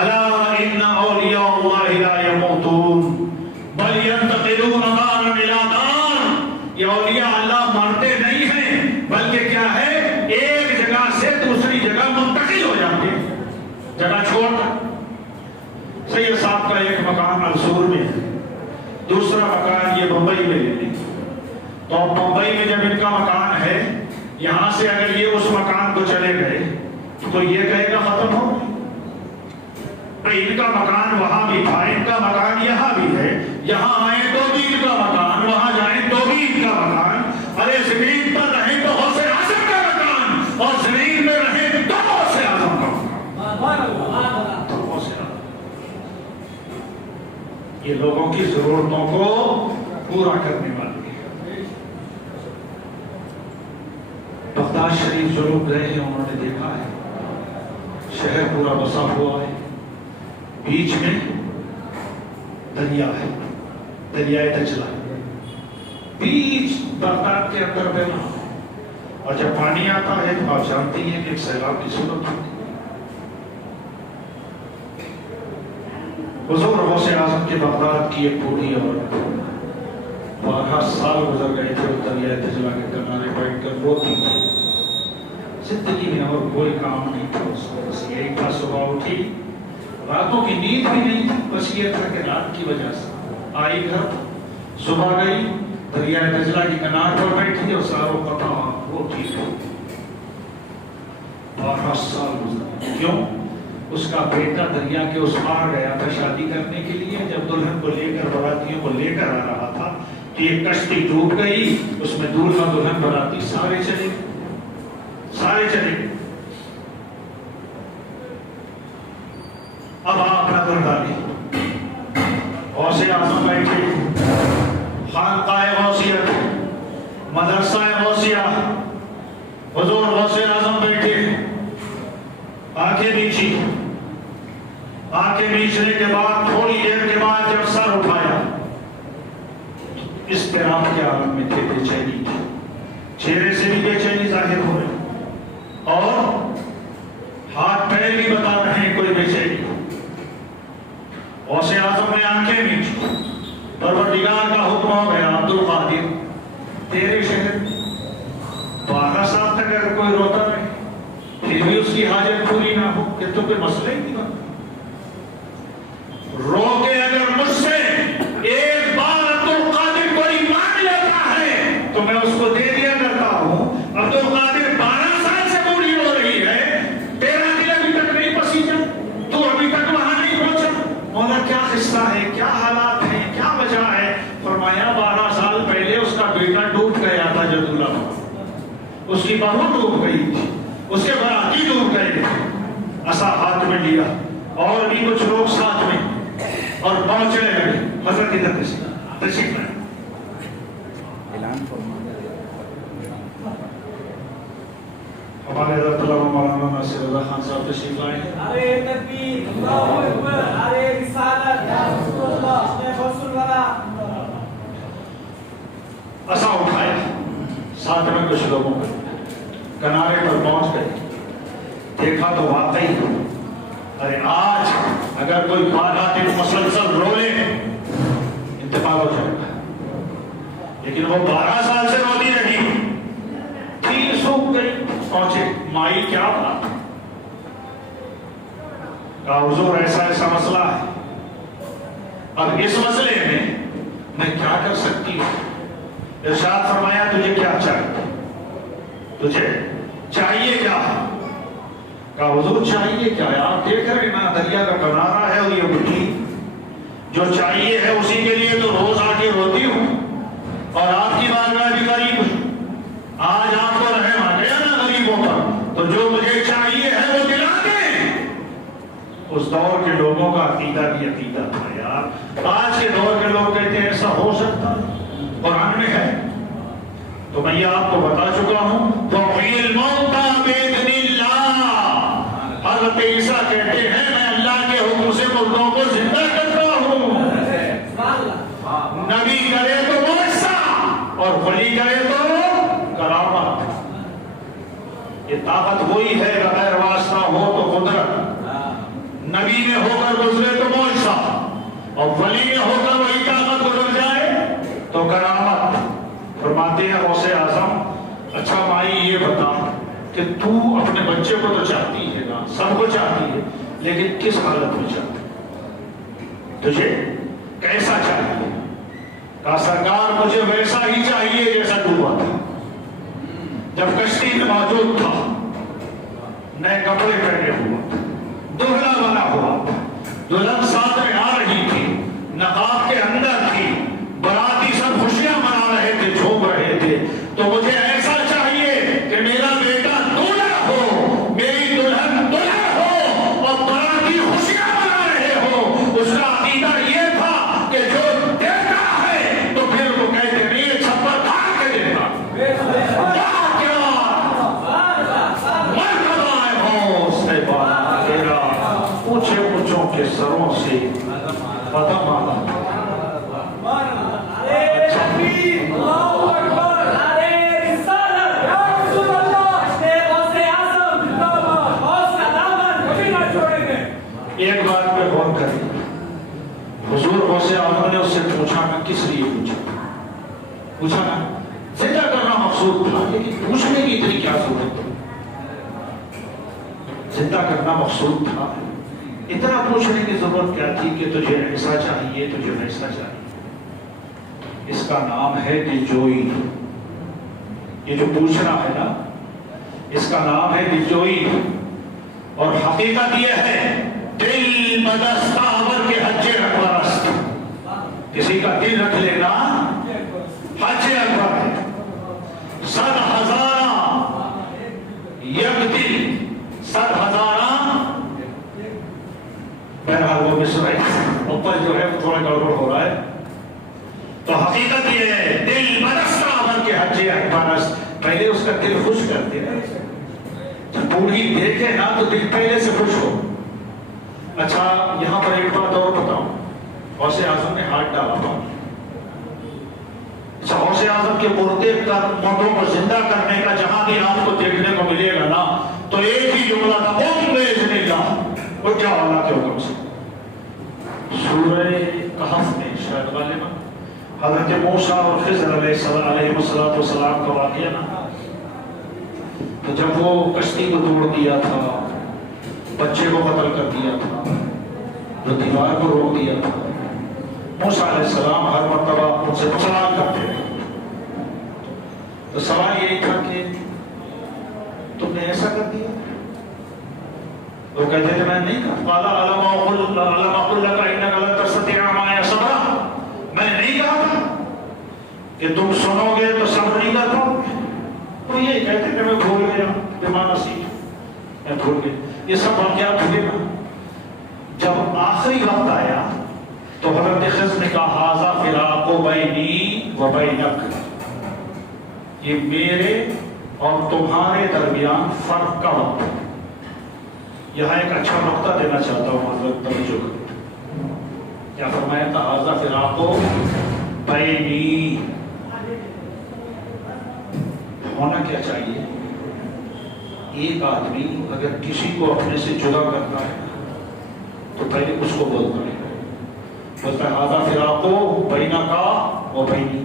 الا ان اولیاء اللہ لا یموتون بل ینتقلون دارا الی دار، یہ اولیاء اللہ مرتے نہیں ہیں بلکہ کیا ہے، ایک جگہ سے دوسری جگہ منتقل ہو جاتے ہیں، جگہ چھوڑ کر۔ سید صاحب کا ایک مکان السور میں ہے، دوسرا مکان یہ بمبئی میں لے لیں، تو بمبئی میں جب ان کا مکان ہے، یہاں سے اگر یہ اس مکان کو چلے گئے تو یہ کہے گا ختم ہو، ان کا مکان وہاں بھی تھا، ان کا مکان یہاں بھی ہے، یہاں آئے تو بھی ان کا مکان، وہاں جائیں تو بھی ان کا مکان، ارے زمین پر رہیں تو غوث اعظم کا مکان، اور زمین میں رہیں تو غوث اعظم کا مکان۔ یہ لوگوں کی ضرورتوں کو پورا کرنے والے ہیں۔ بغداد شریف جو لوگ گئے ہیں انہوں نے دیکھا ہے شہر پورا بسا ہوا ہے، بیچ میں دریا ہے، دریائے دجلہ ہے، بیچ بغداد کے اندر بہنا، اور جب پانی آتا ہے تو آپ جانتے ہیں کہ ایک سیلاب کی صورت ہوتی ہے۔ حضور غوث اعظم کے بغداد کی ایک بوڑھی عورت 12 سال گزر گئے تھے، دریائے دجلہ کے کنارے بیٹھ کر روتی تھی، زندگی میں اور کوئی کام نہیں تھا اس کو، بس یہی تھا، صبح اٹھی، راتوں کی نیند بھی نہیں تھی، بس یہ تھا کہ رات کی وجہ سے آئی گھر، صبح گئی دریائے دجلہ کی کنار پر بیٹھی اور ساروں پتا روتی تھی، 12 سال گزر۔ کیوں؟ اس کا بیٹا دریا کے اس پار گیا تھا شادی کرنے کے لیے، جب دلہن کو لے کر براتیوں کو لے کر آ رہا تھا کہ ایک کشتی ڈوب گئی، اس میں دولہا دلہن براتی سارے چلے گئے۔ اب آپ نظر ڈالیں، غوث اعظم بیٹھے، خانقاہ غوثیت، مدرسہ غوثیہ، حضور غوث اعظم بیٹھے، آنکھیں بیچی، آنکھیں بیچنے کے بعد تھوڑی دیر کے بعد جب سر اٹھایا، اس طرح کے عالم میں تھے، بے چینی تھی، چہرے سے بھی بے چینی ظاہر ہو رہی، اور ہاتھ پیر بھی بتا رہے ہیں کوئی بے چینی۔ غوث اعظم نے آنکھیں بیچی، پروردگار کا حکم ہو گیا، عبد القادر تیرے شہر 12 سال تک اگر کوئی روتا رہے پھر بھی اس کی حاجت پوری نہ ہو کہ تو کوئی مسئلہ ہی نہیں بنتا، رو کے اگر مجھ سے ایک بار عبد القادر کوئی مانگ لیتا ہے تو میں اس کو دے دیا کرتا ہوں۔ عبد القادر 12 سال سے پوری ہو رہی ہے، تیرا دل ابھی تک نہیں پسیجا، تو ابھی تک وہاں نہیں پہنچا، مولا کیا قصہ ہے، کیا حالات ہیں، کیا وجہ ہے؟ فرمایا 12 سال پہلے اس کا بیٹا ڈوب گیا تھا جدولہ، اس کی بہو ڈوب گئی تھی، اس کے براتی ڈوب گئے تھے، عصا ہاتھ میں لیا اور بھی کچھ لوگ ساتھ میں، اور پہنچنے لگے۔ حضرت ادھر تشریف لائیں۔ ہمارے حضرت علامہ مولانا ناصر رضا خان صاحب تشریف لائیں۔ ارے تکبیر، اللہ اکبر، ارے رسالت، یا رسول اللہ، یا رسول اللہ۔ عصا اٹھایا، ساتھ میں کچھ لوگوں کو کنارے پر پہنچ گئے، دیکھا تو واقعی ارے آج اگر کوئی 12 دن مسلسل رو لے انتقال ہو جائے گا، لیکن وہ 12 سال سے روتی رہی، تین سوکھ گئی، پہنچے، مائی کیا بات، کہا حضور ایسا ایسا مسئلہ ہے، اب اس مسئلے میں کیا کر سکتی ہوں؟ ارشاد فرمایا تجھے کیا چاہیے، تجھے چاہیے کیا ہے؟ کہا حضور چاہیے کیا ہے؟ آپ دیکھ رہے ہیں نا دریا کا کنارہ ہے اور یہ بڈھی، جو چاہیے ہے اسی کے لیے تو روز آ کے روتی ہوں، اور آپ کی بارگاہ بھی غریب ہوں، آج آپ کو رحم آ گیا نا غریبوں پر، تو جو مجھے چاہیے ہے وہ دلا دیں۔ اس دور کے لوگوں کا عقیدہ بھی عقیدہ تھا یار، آج کے دور کے لوگ کہتے ہیں ایسا ہو سکتا ہے، قرآن میں ہے، تو میں یہ آپ کو بتا چکا ہوں۔ وَأُحْيِي الْمَوْتَىٰ بِإِذْنِ اللَّهِ، حضرت عیسیٰ کہتے ہیں میں اللہ کے حکم سے مردوں کو زندہ کرتا ہوں، نبی کرے تو معجزہ اور ولی کرے تو کرامت، یہ طاقت وہی ہے، بغیر واسطہ ہو تو قدرت، نبی میں ہو کر گزرے تو معجزہ، اور ولی میں ہو کر وہی طاقت گزر جائے تو کرامت۔ فرماتے ہیں غوث اعظم اچھا بھائی یہ بتا کہ تو اپنے بچے کو تو چاہتی ہے نا، سب کو چاہتی ہے، لیکن کس حالت میں چاہتی ہے؟ تجھے کیسا چاہیے؟ کہا سرکار مجھے ویسا ہی چاہیے جیسا ڈوبا تھا، جب کشتی میں موجود تھا، نئے کپڑے پہنے ہوا، دہلا بنا ہوا، دلہن ساتھ میں آ رہی تھی، نقاب کے اندر تھی، باراتی سب خوشیاں منا رہے تھے، جھوم رہے تھے، تو مجھے ایسا چاہیے کہ میرا بیٹا دولہا ہو، میری دلہن دلہا ہو، اور باراتی خوشیاں منا رہے ہو۔ اس کا عقیدہ یہ تھا کہ جو دیتا ہے تو پھر وہ کہتے نہیں یہ چھپر کھا کے دیتا، اونچوں کے سروں سے قدم آنا۔ ایک بات پہ غور کریں، حضور غوث اعظم نے اس سے پوچھا نا، کس لیے پوچھا نا، زندہ کرنا مقصود تھا، لیکن پوچھنے کی اتنی کیا ضرورت تھی؟ زندہ کرنا مقصود تھا، اتنا پوچھنے کی ضرورت کیا تھی کہ تجھے ایسا چاہیے، تجھے ویسا چاہیے؟ اس کا نام ہے دلجوئی۔ یہ جو پوچھنا ہے نا، اس کا نام ہے دلجوئی، اور حقیقت یہ ہے دل بدست آور کے حج اکبر است۔ کسی کا دل رکھ لینا حج اکبر ہے۔ 100,000 یک دل، 100,000 بہرحال وہ مصر اوپر جو ہے تھوڑا گڑبڑ ہو رہا ہے، تو حقیقت یہ ہے دل بدست آور کے حج اکبر است۔ پہلے اس کا دل خوش کرتے ہیں، جب بوڑھی دیکھے نا تو دل پہلے سے خوش ہو۔ اچھا یہاں پر ایک بات اور بتاؤں، غوث اعظم نے ہاتھ ڈالا تھا، اچھا غوث اعظم کے مردوں کو زندہ کرنے کا جہاں بھی آپ کو دیکھنے کو ملے گا نا، تو ایک ہی جملہ تھا، قم بإذن اللہ، اٹھ جاؤ اللہ کے حکم سے۔ سورہ کہف میں شاید غالباً حضرت موسیٰ اور خضر علیہ السلام کا واقعہ نا، تو جب وہ کشتی کو توڑ دیا تھا، بچے کو قتل کر دیا تھا، جو دیوار کو روک دیا تھا، موسیٰ علیہ السلام ہر مرتبہ ان سے سوال کرتے رہے، تو سوال یہی تھا کہ تم نے ایسا کر دیا؟ وہ کہتے تھے میں نہیں کہا، قال أَلَمْ أَقُل لَكَ إِنَّكَ لَن تَسْتَطِيعَ مَعِيَ صَبْرًا، میں نہیں کہا تھا کہ تم سنو گے تو صبر نہیں کر پاؤ گے؟ تو یہ کہتے کہ میں بھول گیا، بما نسیت، میں بھول گیا۔ یہ سب واقعات ہوئے نا، جب آخری وقت آیا تو حضرت خضر نے کہا ھذا فراق بینی و بینک، یہ میرے اور تمہارے درمیان فرق کا وقت ہے۔ یہاں ایک اچھا نقطہ دینا چاہتا ہوں، حضرت توجہ کریں، کیا فرمایا تھا؟ ھذا فراق بینی، ہونا کیا چاہیے؟ ایک آدمی اگر کسی کو اپنے سے جدا کرتا ہے تو پہلے اس کو بولتا ہے، بولتا ہے ھذا فراق بینک و بینی،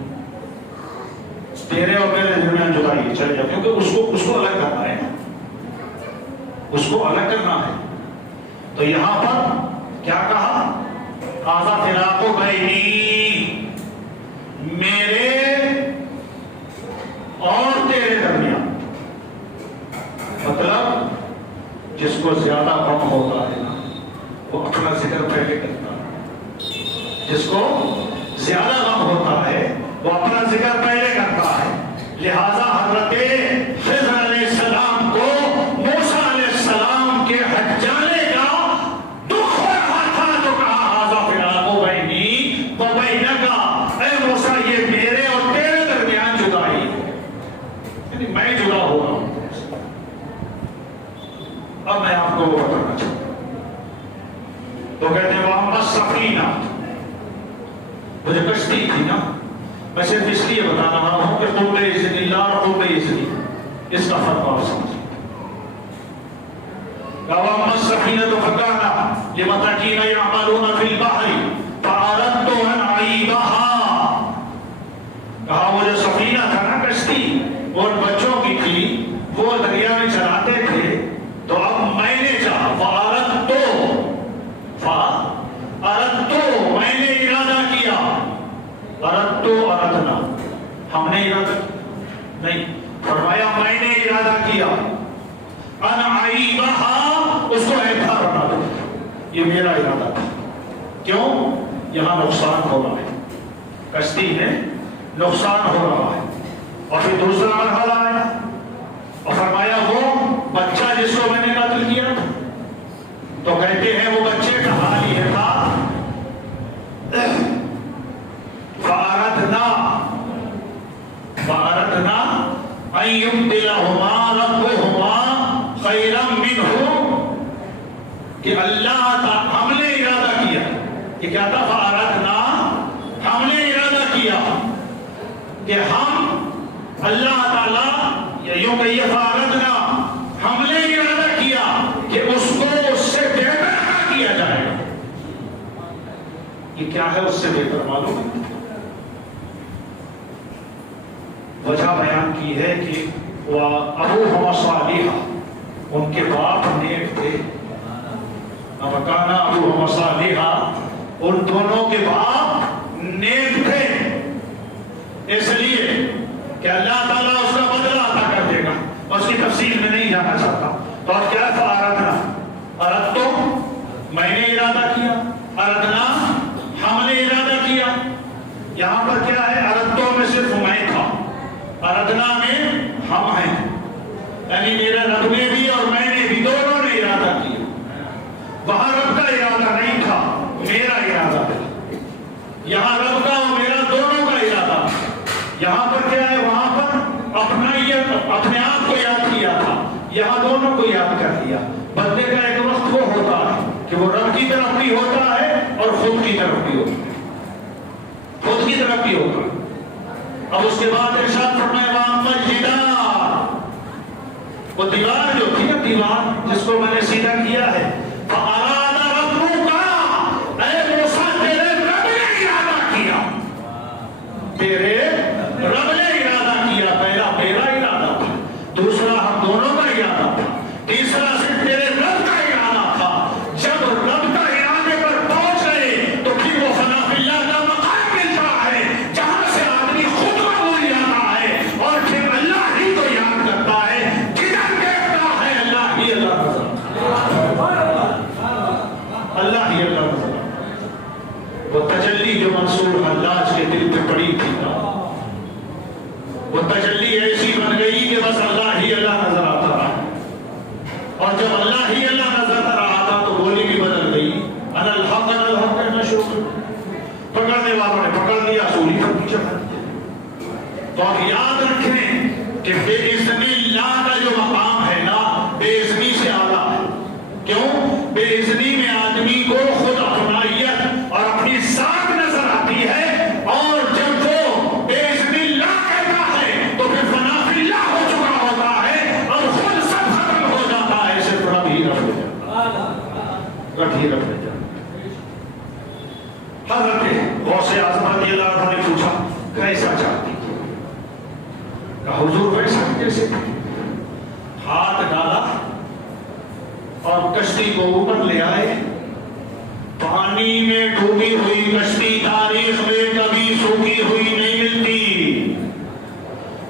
تیرے اور میرے درمیان جدائی ہے، چلے جاؤ، کیونکہ اس کو الگ کرنا ہے، اس کو الگ کرنا ہے۔ تو یہاں پر کیا کہا؟ ھذا فراق بینی، میرے اور تیرے درمیان، مطلب جس کو زیادہ غم ہوتا ہے وہ اپنا ذکر پہلے کرتا ہے، جس کو زیادہ غم ہوتا ہے وہ اپنا ذکر پہلے کرتا ہے۔ لہذا حضرت خضر علیہ السلام کو موسیٰ علیہ السلام کے حج جانے کا دکھ ہو رہا تھا، تو کہا ھذا فراق بینی و بینک، اے موسیٰ یہ میرے اور تیرے درمیان جدائی ہے، یعنی میں جدا ہو رہا ہوں۔ اب میں آپ کو وہ بتانا چاہتا ہوں، تو کہتے ہیں وَأَمَّا السَّفِينَةُ، وہ جو کشتی تھی نا، میں صرف اس لیے بتا رہا ہوں کہ قم بإذن اللہ اور قم بإذنی، اس کا فرق اور سمجھیں۔ وَأَمَّا السَّفِينَةُ فَكَانَتْ لمساکین یعملون فی البحر فأردت أن أعیبها، کہا وہ جو سفینہ تھا نا کشتی وہ ان بچوں کی تھی، وہ دریا میں چلاتے تھے، تو اب میں نے چاہا فأردت میں نے ارادہ کیا، اردنا ہم نے ارادہ نہیں، فرمایا میں نے ارادہ کیا ان اعیبها، اس کو ایسا بنا دو، یہ میرا ارادہ تھا۔ کیوں؟ یہاں نقصان ہو رہا ہے، کشتی میں نقصان ہو رہا ہے۔ اور پھر دوسرا مرحلہ آیا اور فرمایا وہ بچہ جس کو میں نے قتل کیا تھا، تو کہتے ہیں وہ بچے کا حال یہ تھا فأردنا أن يبدلهما ربهما خيرا منه، کہ اللہ تعالی ہم نے ارادہ کیا، یہ کیا تھا؟ فأردنا ہم نے ارادہ کیا کہ ہم اللہ تعالی، یا یوں کہیے فأردنا ہم نے ارادہ کیا کہ اس کو اس سے بہتر کیا جائے گا۔ یہ کیا ہے اس سے بہتر معلوم ہے؟ وجہ بیان کی ہے کہ ابوہما صالحا، ان کے باپ نیک تھے، وکانا ابوہما صالحا، ان دونوں کے باپ نیک تھے، اس لیے کہ اللہ تعالیٰ اس کا بدلہ عطا کر دے گا، اس کی تفصیل میں نہیں جانا چاہتا۔ تو اب کیا فأردنا، اردتو میں نے ارادہ کیا، اردنا ہم نے ارادہ کیا۔ یہاں پر کیا ہے؟ اردتو میں صرف میں تھا، اردنا میں ہم ہیں، یعنی میرے رب نے بھی اور میں نے بھی، دونوں نے ارادہ کیا۔ وہاں رب کا ارادہ نہیں تھا، میرا ارادہ تھا۔ یہاں رب کا اور میرا دونوں کا ارادہ تھا۔ یہاں پر کیا ہے؟ وہاں پر اپنے آپ کو یاد کیا تھا، یہاں دونوں کو یاد کر دیا۔ بندے کا ایک وقت وہ ہوتا ہے کہ وہ رب کی طرف بھی ہوتا ہے اور خود کی طرف بھی ہوتا ہے، خود کی طرف بھی ہوتا ہے۔ اب اس کے بعد ارشاد فرمایا وَأَمَّا الْجِدَارُ، وہ دیوار جو تھی نا، دیوار جس کو میں نے سیدھا کیا ہے، فَأَرَادَ رَبُّكَ، اے موسیٰ تیرے رب نے ارادہ کیا، تیرے رب نے ارادہ کیا۔ پہلا میرا ارادہ تھا، دوسرا ہم دونوں کا ارادہ تھا، تیسرا صرف تیرے رب کا ارادہ تھا۔ جب رب کا ارادے پر پہنچ گئے تو پھر وہ فنا فی اللہ کا مقام ملتا ہے، جہاں سے آدمی خود کو بھول جاتا ہے اور پھر اللہ ہی کو یاد کرتا ہے، جدھر دیکھتا ہے اللہ ہی اللہ نظر، اللہ ہی اللہ نظر۔ وہ تجلی جو منصور حلاج کے دل پہ پڑی تھی نا، وہ تجلی ایسی بن گئی کہ بس اللہ ہی اللہ نظر آتا رہا، اور جب اللہ ہی اللہ نظر رہا تھا تو بولی بھی بدل گئی، انا الحق کہنا شروع کر دیا۔ پکڑنے والوں نے پکڑ لیا، سولی پر پیچھے کر دیا۔ تو آپ یاد رکھیں کہ بے اذنی اللہ کا جو مقام ہے نا، بے اذنی سے اعلیٰ ہے۔ کیوں؟ بے اذنی میں آدمی کو خود اپنائیت اور اپنی ذات نظر آتی ہے، اور جب وہ بے اذنی اللہ کہتا ہے تو پھر فنا فی اللہ ہو چکا ہوتا ہے، اور خود سب ختم ہو جاتا ہے، صرف رب ہی رب لے جاتا، رب ہی رب لے جاتا۔ حضرت غوث اعظم رضی اللہ عنہ نے پوچھا کیسا چاہتی؟ کہا حضور ویسا جیسے ہاتھ ڈالا اور کشتی کو اوپر لے آئے، پانی میں ڈوبی ہوئی کشتی تاریخ میں کبھی سوکھی ہوئی نہیں ملتی،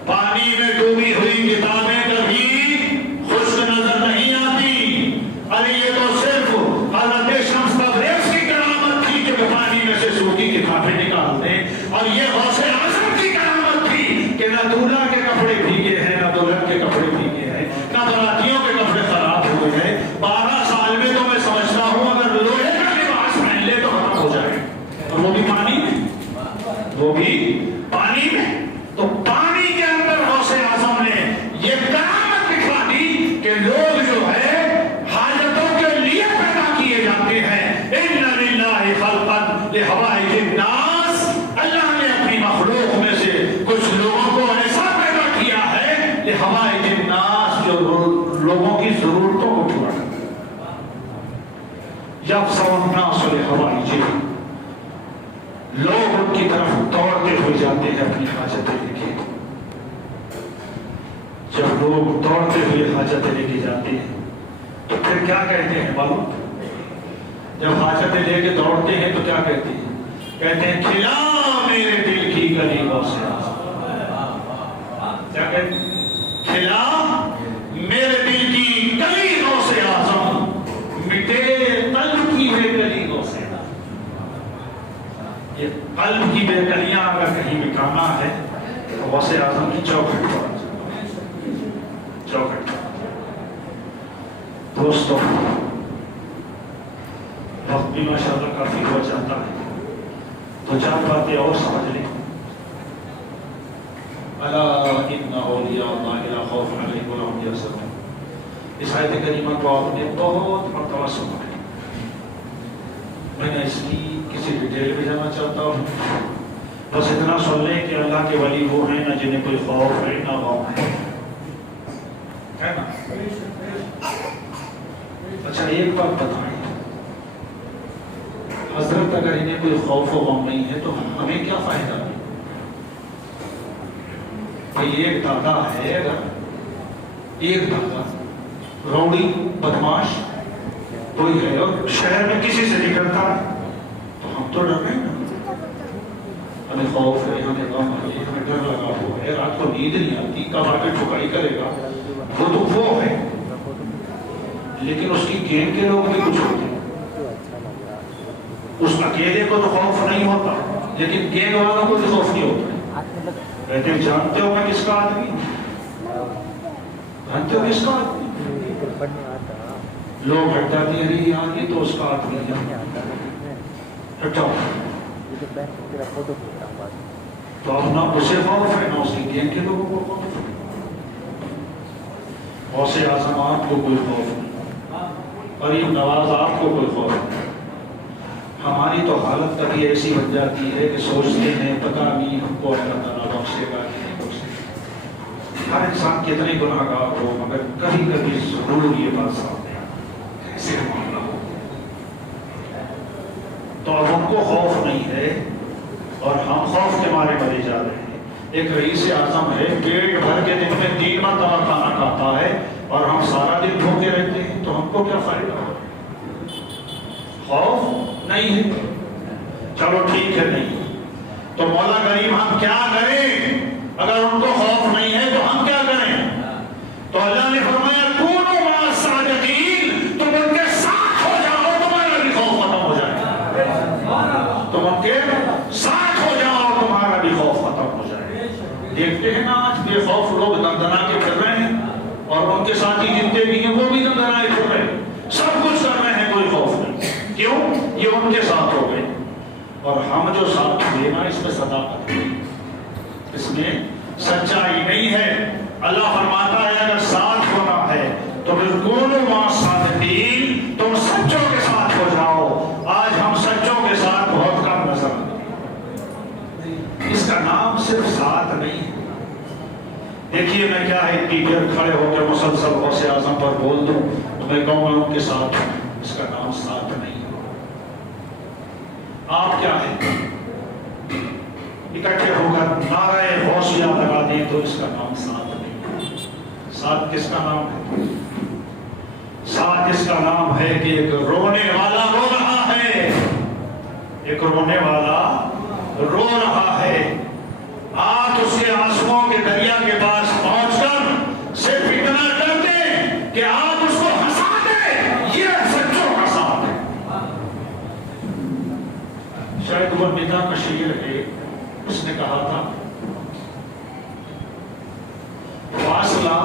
پانی میں ڈوبی ہوئی کتابیں کبھی خشک نظر نہیں آتی۔ ارے یہ تو صرف حضرت شمس تبریز کی کرامت تھی کہ وہ پانی میں سے سوکھی کتابیں نکال دیں، اور یہ غوث اعظم کی کرامت تھی کہ نہ دولہا کے کپڑے بھیگے ہیں، نہ دلہن کے کپڑے بھیگے ہیں، نہ براتیوں کے کپڑے خراب ہوئے ہیں۔ 12 سال میں تو میں سمجھتا ہوں اگر لوہے کا لباس پہن لے تو ختم ہو جائے، اور وہ بھی پانی میں، وہ بھی پانی میں۔ تو پانی کے اندر غوث اعظم نے یہ کرامت دکھا دی کہ لوگ جو ہے حاجتوں کے لیے پیدا کیے جاتے ہیں۔ اِنَّ لِلَّهِ خَلْقًا لِحَوَائِجِ النَّاسِ، اللہ نے اپنی مخلوق میں سے کچھ لوگوں کو ایسا پیدا کیا ہے لِحَوَائِجِ النَّاسِ، جو لوگوں کی ضرورتوں کو پورا کرتا ہے۔ یفزع الناس لحوائجہم، لوگ ان کی طرف دوڑتے ہوئے جاتے ہیں اپنی حاجتیں لے کے۔ جب لوگ دوڑتے ہوئے حاجتیں لے کے جاتے ہیں تو پھر کیا کہتے ہیں معلوم؟ جب حاجتیں لے کے دوڑتے ہیں تو کیا کہتے ہیں؟ کہتے ہیں کھلا میرے دل کی گلیوں سے آزم۔ کیا کہتے ہیں؟ کھلا میرے دل کی گلیوں سے آزم، مٹے قلب کی بے گلیوں سے۔ یہ قلب کی بے گلیاں اگر کہیں مٹانا ہے تو غوث اعظم کی چوکھٹ پر چوکھٹ۔ دوستو وقت بھی ماشاءاللہ کافی ہو جاتا ہے تو چار باتیں اور سمجھ لیں۔ الا ان اولیاء اللہ لا خوف علیہم ولا هم یحزنون، اس آیت کریمہ کو آپ نے بہت مرتبہ سنا ہے۔ میں نے اس کی کسی ڈیٹیل میں جانا چاہتا ہوں، بس اتنا سن لیں کہ اللہ کے ولی وہ ہیں نہ جنہیں کوئی خوف ہے نہ غم ہے نا؟ اچھا ایک بات بتائیں، حضرت اگر انہیں کوئی خوف و غم نہیں ہے تو ہمیں کیا فائدہ؟ ایک دادا ہے، اگر ایک دادا روڑی بدماش کوئی ہے اور شہر میں کسی سے نکلتا ہے تو ہم تو ڈر رہے ہیں نا، ہمیں خوف ہے، ہمیں غم ہے، ہمیں ڈر لگا ہوا ہے، رات کو نیند نہیں آتی، کب آ کے ٹھکائی کرے گا، وہ تو وہ ہے۔ لیکن اس کی گینگ کے لوگ بھی کچھ ہوتے ہیں، اس اکیلے کو تو خوف نہیں ہوتا لیکن گینگ والوں کو بھی خوف نہیں ہوتا۔ کہتے ہیں جانتے ہو میں کس کا آدمی، جانتے ہو کس کا آدمی؟ لوگ ہٹ جاتے ہیں، ارے یار یہ تو اس کا آدمی ہے، ہٹاؤ۔ تو اب نہ اسے خوف ہے نہ اس کی گینگ کے لوگوں کو خوف ہے۔ غوث اعظم آپ کو کوئی خوف نہیں، غریب نواز آپ کو کوئی خوف نہیں۔ ہماری تو حالت کبھی ایسی بن جاتی ہے کہ سوچتے ہیں پتہ نہیں ہم کو اللہ تعالیٰ بخشے گا کہ نہیں بخشے گا۔ ہر انسان کتنے گناہ گار ہو مگر کبھی کبھی ضرور یہ بات سامنے آتی ہے ایسے معاملہ ہو تو اب ہم کو خوف نہیں ہے اور ہم خوف کے مارے مرے جا رہے ہیں۔ ایک رئیس اعظم ہے، پیٹ بھر کے دن میں 3 مرتبہ کھانا کھاتا ہے اور ہم سارا دن بھوکے رہتے ہیں تو ہم کو کیا فائدہ ہو؟ خوف نہیں ہے، چلو ٹھیک ہے نہیں تو مولا کریم ہم کیا کریں؟ اگر ان کو خوف نہیں ہے تو ہم کیا کریں؟ تو اللہ نے فرمایا کونوا مع الصادقین، تم ان کے ساتھ ہو جاؤ تمہارا بھی خوف ختم ہو جائے گا، تم ان کے ساتھ ہو جاؤ تمہارا بھی خوف ختم ہو جائے گا۔ دیکھتے ہیں نا آج بے خوف لوگ دندنا کے پھر رہے ہیں اور ان کے ساتھی جتنے بھی ہیں وہ بھی دندنا کے پھر رہے ہیں، سب کچھ کر رہے ہیں، کوئی خوف نہیں۔ کیوں؟ یہ ان کے ساتھ ہو گئے اور ہم جو ساتھ دینا اس میں صداقت نہیں، اس میں سچائی نہیں ہے۔ اللہ فرماتا ہے اگر ساتھ ہونا ہے تو پھر کونوا مع الصادقین، تم سچوں کے ساتھ ہو جاؤ۔ آج ہم سچوں کے ساتھ بہت کم نظر آتے ہیں، اس کا نام صرف ساتھ نہیں ہے۔ دیکھیے میں کیا ہے اتنی دیر کھڑے ہو کے مسلسل غوث اعظم پر بول دوں تو میں کہوں گا ان کے ساتھ ہوں، اس کا نام ساتھ نہیں ہے۔ آپ کیا ہے اکٹھے ہو کر نعرہ غوثیہ لگا دیں تو اس کا نام ساتھ نہیں۔ ساتھ کس کا نام ہے؟ ساتھ اس کا نام ہے کہ ایک رونے والا رو رہا ہے، ایک رونے والا رو رہا ہے، آپ اس کے آنسوؤں کے دریا کے پاس پہنچ کر صرف اتنا کر دیں کہ آپ اس کو ہنسا دیں، یہ سچوں کا ساتھ ہے۔ شاید وہ ندا کا شعر ہے، اس نے کہا تھا فاصلہ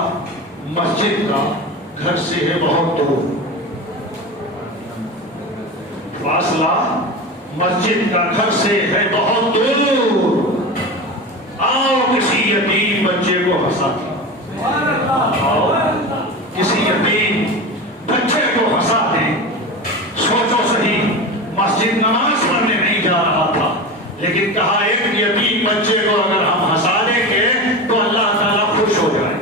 مسجد کا گھر سے ہے بہت دور، فاصلہ مسجد کا گھر سے ہے بہت دور، آؤ کسی یتیم بچے کو ہنسا دیں، آؤ کسی یتیم بچے کو ہنسا دیں۔ سوچو صحیح، مسجد نماز پڑھنے نہیں جا رہا تھا لیکن کہا ایک یتیم بچے کو اگر ہم ہنسا دیں گے تو اللہ تعالیٰ خوش ہو جائے۔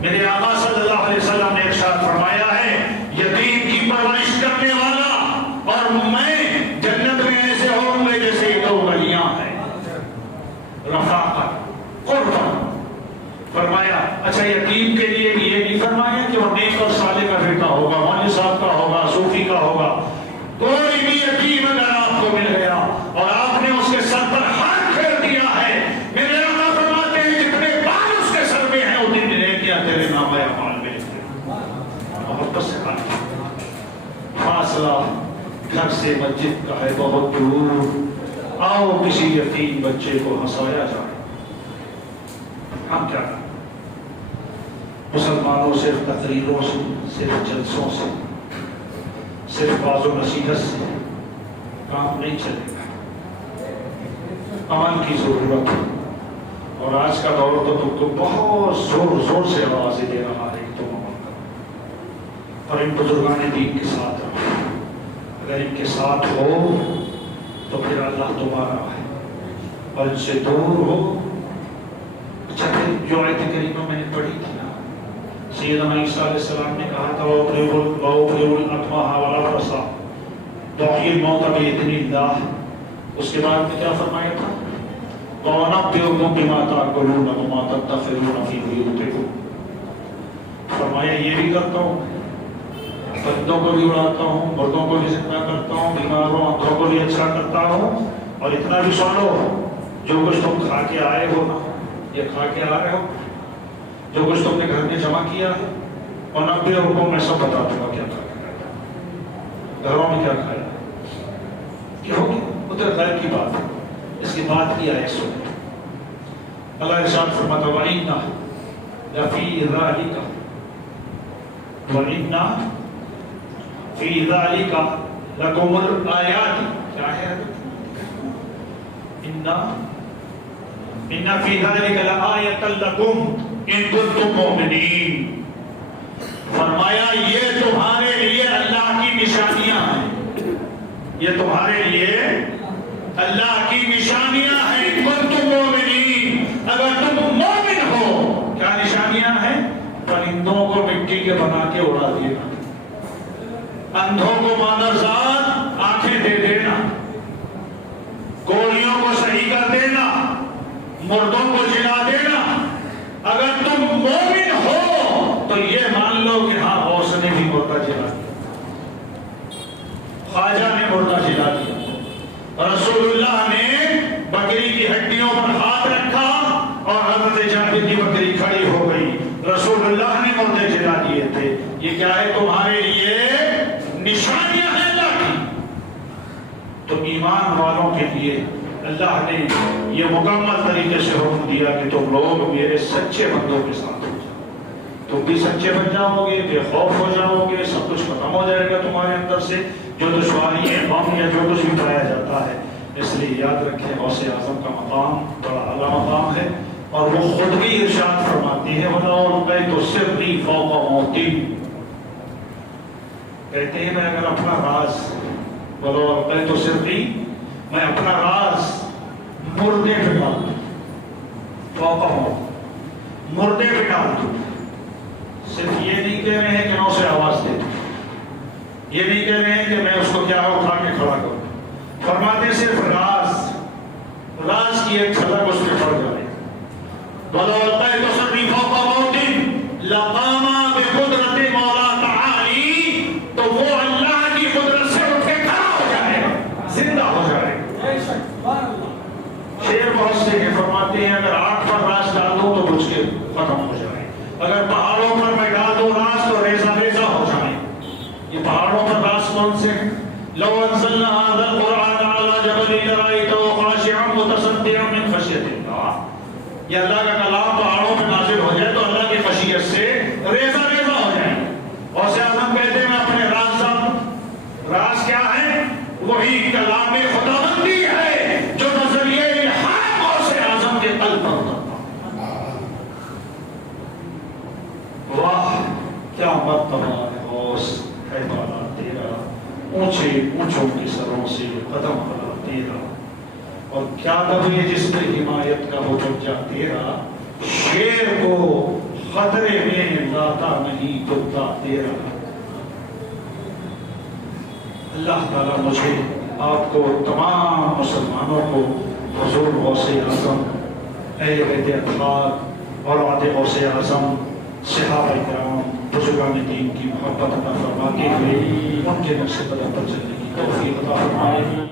میرے آقا صلی اللہ علیہ وسلم نے ارشاد فرمایا ہے یتیم کی پرورش کرنے والا فاصلہ گھر سے مسجد کا ہے بہت دور، آؤ کسی یتیم بچے کو ہنسایا جائے۔ ہم کیا کریں؟ مسلمانوں صرف تقریروں سے، صرف جلسوں سے، صرف باز و نصیحت سے کام نہیں چلے گا، امن کی ضرورت ہے۔ اور آج کا دور تو تم کو بہت زور زور سے آوازیں دے رہا ہے کہ تم امن کرو، اور ان بزرگان دین کے ساتھ رہو۔ اگر ان کے ساتھ ہو تو پھر اللہ تمہارا ہے، اور ان سے دور ہو۔ اچھا پھر جو آیت کریمہ میں نے پڑھی تھی نا، سیدنا عیسیٰ علیہ السلام نے کہا تھا وَأُبْرِئُ الْأَكْمَحَ وَالْأَبْرَصَ وَأُحْيِي الْمَوْتَ بِإِذْنِ اللَّهِ۔ اس کے بعد میں کیا فرمایا تھا؟ وَأُنَبِّئُكُم بِمَا تَأْكُلُونَ وَمَا تَدَّخِرُونَ فِي بُيُوتِكُم۔ فرمایا یہ بھی کرتا ہوں، بندوں کو بھی اڑاتا ہوں، مردوں کو بھی زندہ کرتا ہوں، بیماروں اندھوں کو بھی اچھا کرتا ہوں، اور اتنا بھی سن لو، جو کچھ تم کھا کے آئے ہو نا، یہ کھا کے آ رہے ہو، جو کچھ تم نے گھر میں جمع کیا ہے، اور 90 کو میں سب بتا دوں گا کیا کھا کے آیا، گھروں میں کیا کھایا، کیوں کہ ادھر غیر کی بات ہے۔ اس کی بات کی آئے سن، اللہ ارشاد فرماتا وَإِنَّ لَفِي ذَلِكَ وَإِنَّ فِي ذَلِكَ لَكُمُ الْآيَاتِ، کیا ہے إِنَّ فِي ذَلِكَ لَآيَةً لَكُمْ إِن كُنتُم مُؤْمِنِينَ۔ فرمایا یہ تمہارے لیے اللہ کی نشانیاں ہیں، یہ تمہارے لیے اللہ کی نشانیاں ہیں، إِن كُنتُم مُؤْمِنِينَ، اگر تم مومن ہو۔ کیا نشانیاں ہیں؟ پرندوں کو مٹی کے بنا کے اڑا دینا، اندھوں کو مادرزاد آنکھیں دے دینا، گولیوں کو صحیح کر دینا، مردوں کو جلا دینا۔ اگر تم مومن ہو تو یہ مان لو کہ ہاں غوث نے بھی مردہ جلا دیا، خواجہ نے مردہ جلا دیا، رسول اللہ نے بکری کی ہڈیوں پر ہاتھ رکھا اور حضرت جابر کی بکری کھڑی ہو گئی، رسول اللہ نے مردے جلا دیے تھے۔ یہ کیا ہے؟ تمہارے لیے نشانیاں ہیں اللہ کی۔ تو ایمان والوں کے لیے اللہ نے یہ مکمل طریقے سے حکم دیا کہ تم لوگ میرے سچے بندوں کے ساتھ ہو جاؤ، تم بھی سچے بن جاؤ گے، بے خوف ہو جاؤ گے، سب کچھ ختم ہو جائے گا تمہارے اندر سے جو دشواری ہے، غم یا جو کچھ بھی پایا جاتا ہے۔ اس لیے یاد رکھیں غوث اعظم کا مقام بڑا اعلیٰ مقام ہے، اور وہ خود بھی ارشاد فرماتے ہیں وَلَوْ أَلْقَيْتُ سِرِّي فَوْقَ مَوْتِي، کہتے ہیں میں اگر اپنا راز وَلَوْ أَلْقَيْتُ سِرِّي، میں اپنا راز مردے پہ ڈال دوں، فوق موت، مردے پہ ڈال دوں۔ صرف یہ نہیں کہہ رہے ہیں کہ میں اسے آواز دے دوں، یہ نہیں کہہ رہے ہیں کہ میں اس کو کیا اٹھا کے کھڑا کروں، فرماتے صرف راز کی ایک جھلک اس پہ پڑ جائے۔ وَلَوْ أَلْقَيْتُ سِرِّي فَوْقَ مَوْتٍ لَقَامَ بِقُدْرَتِ مَوْلَا تَعَالِي، تو وہ اللہ کی قدرت سے اٹھ کے کھڑا ہو جائے گا، زندہ ہو جائے گا۔ شیر بہت سے ہیں، فرماتے ہیں اگر آگ پر راز ڈال دوں تو بجھ کے ختم ہو جائے، اگر پہاڑوں پر میں ڈال دوں راز تو ریزہ ریزہ ہو جائے۔ یہ پہاڑوں پر راز کون سے ہیں؟ لو انزلنا هذا القرآن على جبل لرأيته خاشعا متصدعا من خشية الله، یہ اللہ کا کلام پہاڑوں پہ نازل ہو جائے تو اللہ کی خشیت سے ریزہ ریزہ ہو جائے۔ غوث اعظم کہتے ہیں میں اپنے راز کیا ہے؟ وہی کلام خداوندی ہے جو نظریہ الہام غوث اعظم کے قلب پر اترتا۔ واہ کیا مرتبہ ہے غوث، ہے بالا تیرا، اونچے اونچوں کے سروں سے قدم بلا تیرا، اور کیا دبے جس پہ حمایت کا ہو جا تیرا، شیر کو خطرے میں لاتا نہیں کتا تیرا۔ اللہ تعالیٰ مجھے آپ کو تمام مسلمانوں کو حضور غوث اعظم، اہل بیت اطہار، اولاد غوث اعظم، صحابہ کرام، بزرگان دین کی محبت عطا فرما کے ان کے نقش قدم پر چلنے کی توفیق عطا فرمائے۔